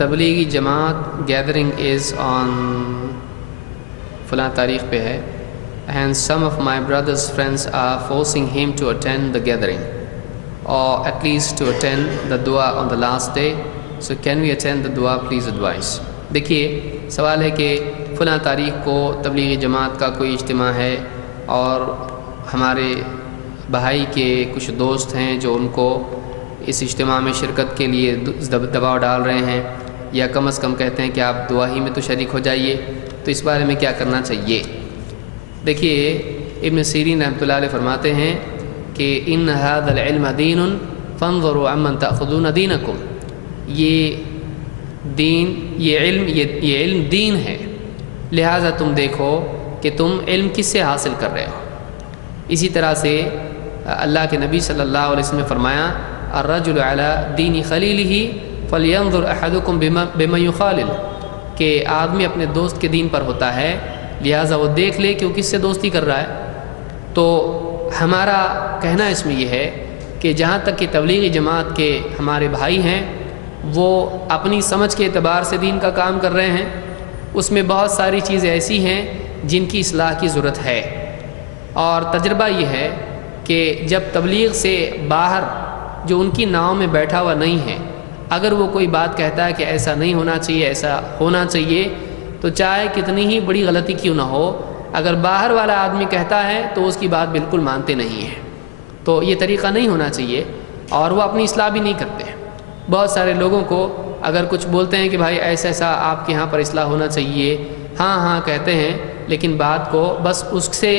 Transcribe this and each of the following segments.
Tablighi Jamaat gathering از آن فلاں تاریخ پہ ہے and some of my brother's friends are forcing him to attend the gathering or at least to attend the dua on the last day. So can we attend the dua? Please advise. دیکھیے سوال ہے کہ فلاں تاریخ کو تبلیغی جماعت کا کوئی اجتماع ہے اور ہمارے بھائی کے کچھ دوست ہیں جو ان کو اس اجتماع میں شرکت کے لیے دباؤ ڈال رہے ہیں یا کم از کم کہتے ہیں کہ آپ دعا ہی میں تو شریک ہو جائیے، تو اس بارے میں کیا کرنا چاہیے؟ دیکھیے ابن سیرین رحمۃ اللہ علیہ فرماتے ہیں کہ ان ھذا العلم دین فانظروا عمن تأخذون دینکم، یہ علم دین ہے، لہٰذا تم دیکھو کہ تم علم کس سے حاصل کر رہے ہو۔ اسی طرح سے اللہ کے نبی صلی اللہ علیہ وسلم نے فرمایا الرجل علی دین خلیلہ فلینظر احدکم بما یخالل، کہ آدمی اپنے دوست کے دین پر ہوتا ہے لہٰذا وہ دیکھ لے کہ وہ کس سے دوستی کر رہا ہے۔ تو ہمارا کہنا اس میں یہ ہے کہ جہاں تک کہ تبلیغی جماعت کے ہمارے بھائی ہیں وہ اپنی سمجھ کے اعتبار سے دین کا کام کر رہے ہیں، اس میں بہت ساری چیزیں ایسی ہیں جن کی اصلاح کی ضرورت ہے، اور تجربہ یہ ہے کہ جب تبلیغ سے باہر جو ان کی ناؤں میں بیٹھا ہوا نہیں ہے اگر وہ کوئی بات کہتا ہے کہ ایسا نہیں ہونا چاہیے ایسا ہونا چاہیے، تو چاہے کتنی ہی بڑی غلطی کیوں نہ ہو، اگر باہر والا آدمی کہتا ہے تو اس کی بات بالکل مانتے نہیں ہیں۔ تو یہ طریقہ نہیں ہونا چاہیے، اور وہ اپنی اصلاح بھی نہیں کرتے۔ بہت سارے لوگوں کو اگر کچھ بولتے ہیں کہ بھائی ایسا ایسا آپ کے یہاں پر اصلاح ہونا چاہیے، ہاں ہاں کہتے ہیں، لیکن بات کو بس اس سے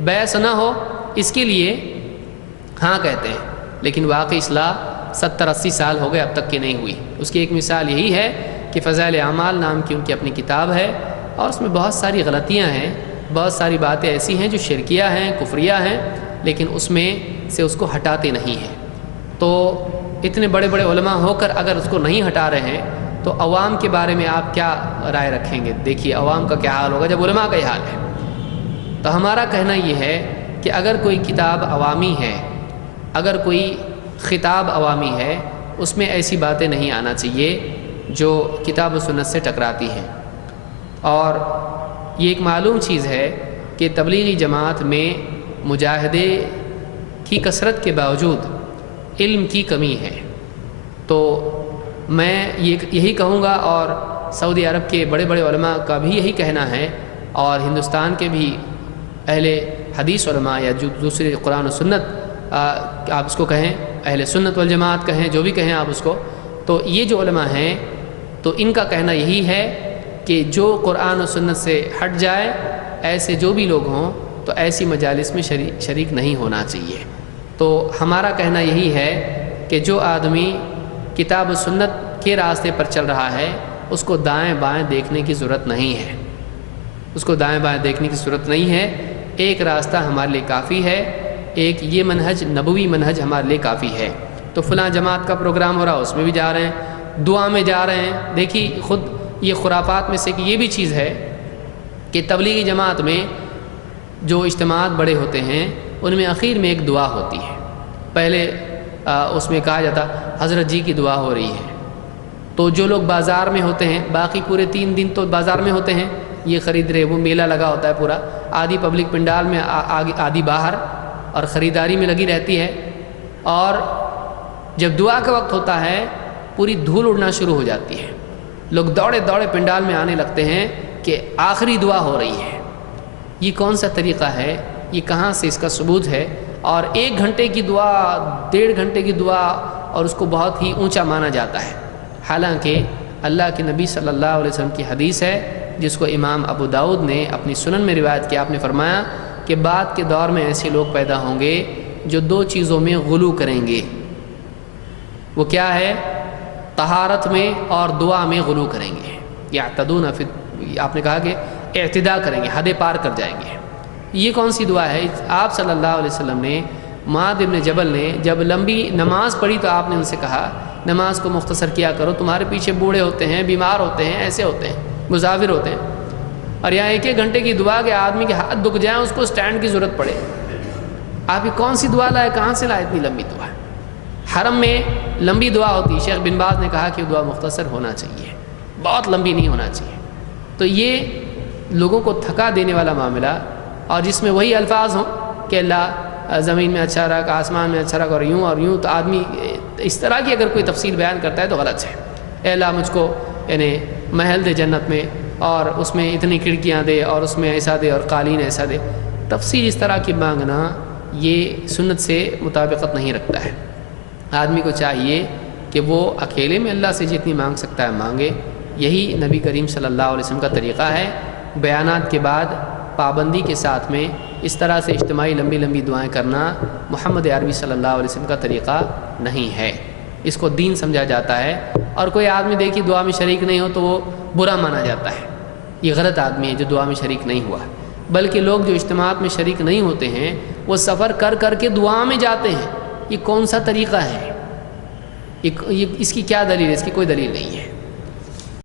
بحث نہ ہو اس کے لیے ہاں کہتے ہیں، لیکن واقعی اصلاح 70-80 سال ہو گئے اب تک کہ نہیں ہوئی۔ اس کی ایک مثال یہی ہے کہ فضائل اعمال نام کی ان کی اپنی کتاب ہے، اور اس میں بہت ساری غلطیاں ہیں، بہت ساری باتیں ایسی ہیں جو شرکیہ ہیں، کفریہ ہیں، لیکن اس میں سے اس کو ہٹاتے نہیں ہیں۔ تو اتنے بڑے بڑے علماء ہو کر اگر اس کو نہیں ہٹا رہے ہیں تو عوام کے بارے میں آپ کیا رائے رکھیں گے؟ دیکھیے عوام کا کیا حال ہوگا جب علماء کا ہی حال ہے۔ تو ہمارا کہنا یہ ہے کہ اگر کوئی کتاب عوامی ہے، اگر کوئی خطاب عوامی ہے، اس میں ایسی باتیں نہیں آنا چاہیے جو کتاب و سنت سے ٹکراتی ہیں۔ اور یہ ایک معلوم چیز ہے کہ تبلیغی جماعت میں مجاہدے کی کثرت کے باوجود علم کی کمی ہے۔ تو میں یہی کہوں گا، اور سعودی عرب کے بڑے بڑے علماء کا بھی یہی کہنا ہے، اور ہندوستان کے بھی اہل حدیث علماء یا جو دوسرے قرآن و سنت آپ اس کو کہیں، اہل سنت والجماعت کہیں، جو بھی کہیں آپ اس کو، تو یہ جو علماء ہیں تو ان کا کہنا یہی ہے کہ جو قرآن و سنت سے ہٹ جائے، ایسے جو بھی لوگ ہوں تو ایسی مجالس میں شریک نہیں ہونا چاہیے۔ تو ہمارا کہنا یہی ہے کہ جو آدمی کتاب و سنت کے راستے پر چل رہا ہے اس کو دائیں بائیں دیکھنے کی ضرورت نہیں ہے، اس کو دائیں بائیں دیکھنے کی ضرورت نہیں ہے۔ ایک راستہ ہمارے لیے کافی ہے، ایک یہ منہج نبوی منہج ہمارے لیے کافی ہے۔ تو فلاں جماعت کا پروگرام ہو رہا اس میں بھی جا رہے ہیں، دعا میں جا رہے ہیں۔ دیکھیے خود یہ خرافات میں سے کہ یہ بھی چیز ہے کہ تبلیغی جماعت میں جو اجتماعات بڑے ہوتے ہیں ان میں اخیر میں ایک دعا ہوتی ہے، پہلے اس میں کہا جاتا حضرت جی کی دعا ہو رہی ہے، تو جو لوگ بازار میں ہوتے ہیں باقی پورے 3 دن تو بازار میں ہوتے ہیں، یہ خرید رہے، وہ میلہ لگا ہوتا ہے پورا، آدھی پبلک پنڈال میں آدھی باہر اور خریداری میں لگی رہتی ہے، اور جب دعا کا وقت ہوتا ہے پوری دھول اڑنا شروع ہو جاتی ہے، لوگ دوڑے دوڑے پنڈال میں آنے لگتے ہیں کہ آخری دعا ہو رہی ہے۔ یہ کون سا طریقہ ہے؟ یہ کہاں سے اس کا ثبوت ہے؟ اور 1 گھنٹے کی دعا، 1.5 گھنٹے کی دعا، اور اس کو بہت ہی اونچا مانا جاتا ہے، حالانکہ اللہ کے نبی صلی اللہ علیہ وسلم کی حدیث ہے جس کو امام ابو داؤد نے اپنی سنن میں روایت کیا۔ آپ نے فرمایا کہ بعد کے دور میں ایسے لوگ پیدا ہوں گے جو 2 چیزوں میں غلو کریں گے۔ وہ کیا ہے؟ طہارت میں اور دعا میں غلو کریں گے، یعتدون فی، آپ نے کہا کہ اعتداء کریں گے، حد پار کر جائیں گے۔ یہ کون سی دعا ہے؟ آپ صلی اللہ علیہ وسلم نے، معاذ بن جبل نے جب لمبی نماز پڑھی تو آپ نے ان سے کہا نماز کو مختصر کیا کرو، تمہارے پیچھے بوڑھے ہوتے ہیں، بیمار ہوتے ہیں، ایسے ہوتے ہیں، مسافر ہوتے ہیں، اور یہاں 1 گھنٹے کی دعا کہ آدمی کے ہاتھ دکھ جائیں اس کو سٹینڈ کی ضرورت پڑے۔ آپ یہ کون سی دعا لائے؟ کہاں سے لائے اتنی لمبی دعا؟ حرم میں لمبی دعا ہوتی ہے، شیخ بن باز نے کہا کہ دعا مختصر ہونا چاہیے، بہت لمبی نہیں ہونا چاہیے۔ تو یہ لوگوں کو تھکا دینے والا معاملہ، اور جس میں وہی الفاظ ہوں کہ اللہ زمین میں اچھا رکھ، آسمان میں اچھا رکھ، اور یوں، تو آدمی اس طرح کی اگر کوئی تفصیل بیان کرتا ہے تو غلط ہے۔ اے اللہ مجھ کو یعنی محل دے جنت میں، اور اس میں اتنی کھڑکیاں دے، اور اس میں ایسا دے، اور قالین ایسا دے، تفصیل اس طرح کی مانگنا یہ سنت سے مطابقت نہیں رکھتا ہے۔ آدمی کو چاہیے کہ وہ اکیلے میں اللہ سے جتنی مانگ سکتا ہے مانگے، یہی نبی کریم صلی اللہ علیہ وسلم کا طریقہ ہے۔ بیانات کے بعد پابندی کے ساتھ میں اس طرح سے اجتماعی لمبی لمبی دعائیں کرنا محمد عربی صلی اللہ علیہ وسلم کا طریقہ نہیں ہے، اس کو دین سمجھا جاتا ہے۔ اور کوئی آدمی دیکھی دعا میں شریک نہیں ہو تو وہ برا مانا جاتا ہے، یہ غلط آدمی ہے جو دعا میں شریک نہیں ہوا، بلکہ لوگ جو اجتماعات میں شریک نہیں ہوتے ہیں وہ سفر کر کر کے دعا میں جاتے ہیں۔ یہ کون سا طریقہ ہے؟ اس کی کیا دلیل ہے؟ اس کی کوئی دلیل نہیں ہے۔